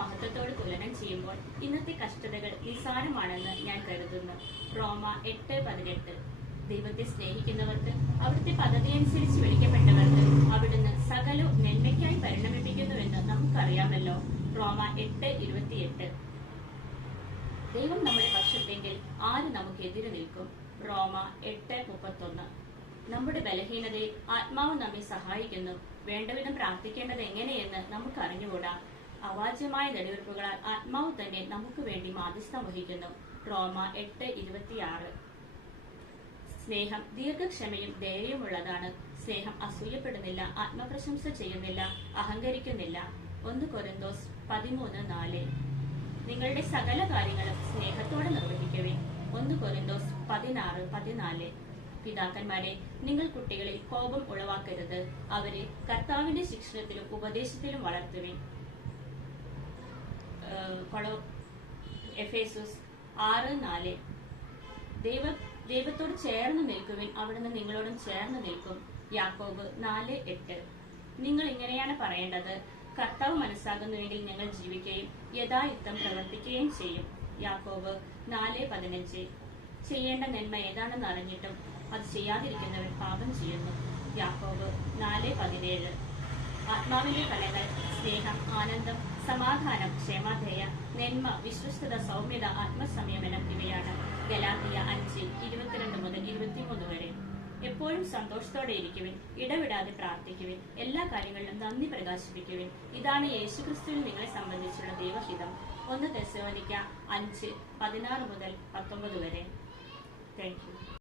മഹത്വത്തോട് തുലനം ചെയ്യുമ്പോൾ ഇന്നത്തെ കഷ്ടതകൾ നിസ്സാരമാണെന്ന് ഞാൻ കരുതുന്നു. റോമ 8:18. ദൈവത്തെ സ്നേഹിക്കുന്നവർക്ക് അവിടുത്തെ പദ്ധതിയനുസരിച്ച് വിളിക്കപ്പെട്ടവർക്ക് അവിടുന്ന് സകലവും നന്മയ്ക്കായി പരിണമിപ്പിക്കുന്നുവെന്ന് നമുക്കറിയാമല്ലോ. റോമ 8:28. ദൈവം നമ്മുടെ പക്ഷത്തെങ്കിൽ ആര് നമുക്കെതിരെ നിൽക്കും? റോമ 8:31. നമ്മുടെ ബലഹീനതയിൽ ആത്മാവ് നമ്മെ സഹായിക്കുന്നു. വേണ്ടവിധം പ്രാർത്ഥിക്കേണ്ടത് എങ്ങനെയെന്ന് നമുക്ക് അറിഞ്ഞുകൂടാ. അവാച്യമായ നെടുവീർപ്പുകളാൽ ആത്മാവ് തന്നെ നമുക്ക് വേണ്ടി മാധ്യസ്ഥം വഹിക്കുന്നു. റോമ 8:26. സ്നേഹം ദീർഘക്ഷമയും ദയയുമുള്ളതാണ്. സ്നേഹം അസൂയപ്പെടുന്നില്ല, ആത്മപ്രശംസ ചെയ്യുന്നില്ല, അഹങ്കരിക്കുന്നില്ല. 1 കൊരിന്തോസ് 13:4. നിങ്ങളുടെ സകല കാര്യങ്ങളും സ്നേഹത്തോടെ നിർവഹിക്കുവിൻ. 1 കൊരിന്തോസ് 16:14. പിതാക്കന്മാരെ, നിങ്ങൾ കുട്ടികളിൽ കോപം ഉളവാക്കരുത്. അവരെ കർത്താവിന്റെ ശിക്ഷണത്തിലും ഉപദേശത്തിലും വളർത്തുവിൻ. എഫേസോസ് 6:4. ദൈവത്തോട് ചേർന്ന് നിൽക്കുവിൻ, അവിടുന്ന് നിങ്ങളോടും ചേർന്ന് നിൽക്കും. യാക്കോബ് 4:8. നിങ്ങൾ ഇങ്ങനെയാണ് പറയേണ്ടത്: കർത്താവ് മനസ്സാകുന്നുവെങ്കിൽ ഞങ്ങൾ ജീവിക്കുകയും യഥായുക്തം പ്രവർത്തിക്കുകയും ചെയ്യും. യാക്കോബ് 4:15. ചെയ്യേണ്ട നന്മ ഏതാണെന്ന് അറിഞ്ഞിട്ടും അത് ചെയ്യാതിരിക്കുന്നവൻ പാപം ചെയ്യുന്നു. യാക്കോബ് 4:17. ആത്മാവിന്റെ ഫലങ്ങൾ സ്നേഹം, ആനന്ദം, സമാധാനം, ക്ഷേമധേയ, നന്മ, വിശ്വസ്തത, സൗമ്യത, ആത്മസംയമനം ഇവയാണ്. ഗലാത്യ 5:22-23 വരെ. എപ്പോഴും സന്തോഷത്തോടെ ഇരിക്കുവിൻ, ഇടവിടാതെ പ്രാർത്ഥിക്കുവിൻ, എല്ലാ കാര്യങ്ങളിലും നന്ദി പ്രകാശിപ്പിക്കുവിൻ. ഇതാണ് യേശുക്രിസ്തുവിൽ നിങ്ങളെ സംബന്ധിച്ചുള്ള ദൈവഹിതം. 1 തെസ്സലോനിക്ക 5:16-19 വരെ. Thank you.